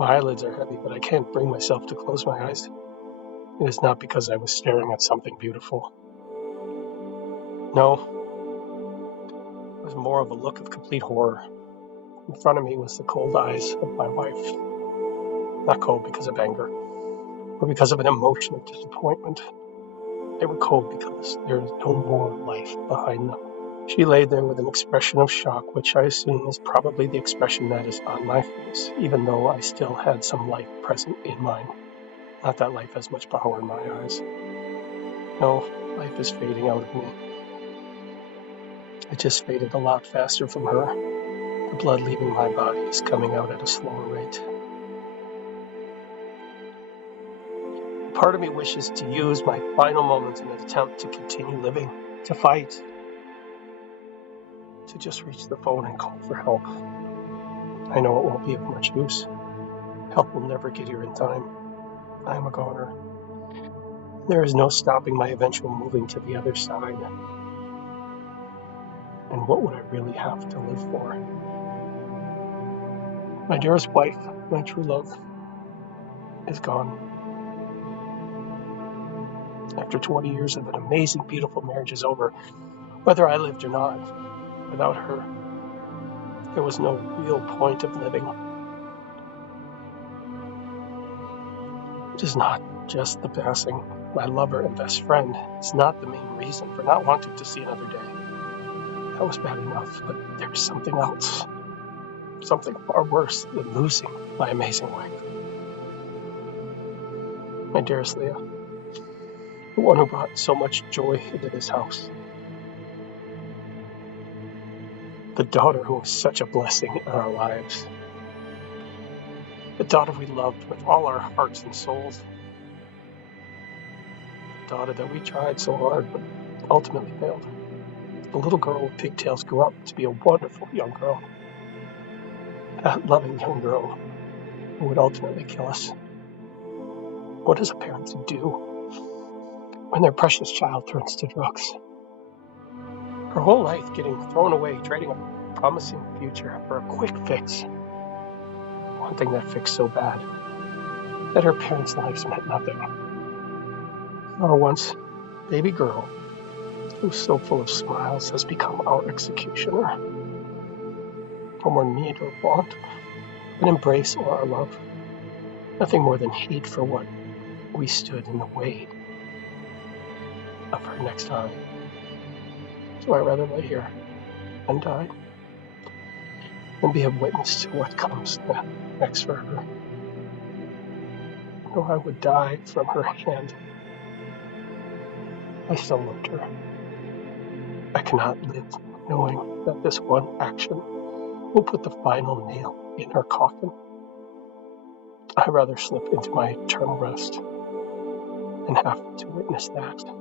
My eyelids are heavy, but I can't bring myself to close my eyes. It is not because I was staring at something beautiful. No, it was more of a look of complete horror. In front of me was the cold eyes of my wife. Not cold because of anger, or because of an emotion of disappointment. They were cold because there is no more life behind them. She lay there with an expression of shock, which I assume is probably the expression that is on my face, even though I still had some life present in mine. Not that life has much power in my eyes. No, life is fading out of me. It just faded a lot faster from her. The blood leaving my body is coming out at a slower rate. Part of me wishes to use my final moments in an attempt to continue living, to fight, to just reach the phone and call for help. I know it won't be of much use. Help will never get here in time. I am a goner. There is no stopping my eventual moving to the other side. And what would I really have to live for? My dearest wife, my true love, is gone. After 20 years of an amazing, beautiful marriage is over, whether I lived or not. Without her, there was no real point of living. It is not just the passing. My lover and best friend is not the main reason for not wanting to see another day. That was bad enough, but there is something else. Something far worse than losing my amazing wife. My dearest Leah, the one who brought so much joy into this house. The daughter who was such a blessing in our lives. The daughter we loved with all our hearts and souls. The daughter that we tried so hard but ultimately failed. The little girl with pigtails grew up to be a wonderful young girl. That loving young girl who would ultimately kill us. What does a parent do when their precious child turns to drugs? Her whole life getting thrown away, trading a promising future for a quick fix. Wanting that fix so bad that her parents' lives meant nothing. Our once baby girl, who's so full of smiles, has become our executioner. No more need or want, an embrace or our love. Nothing more than hate for what we stood in the way of her next time. So I'd rather lay here and die than be a witness to what comes next for her. Though I would die from her hand, I still loved her. I cannot live knowing that this one action will put the final nail in her coffin. I'd rather slip into my eternal rest than have to witness that.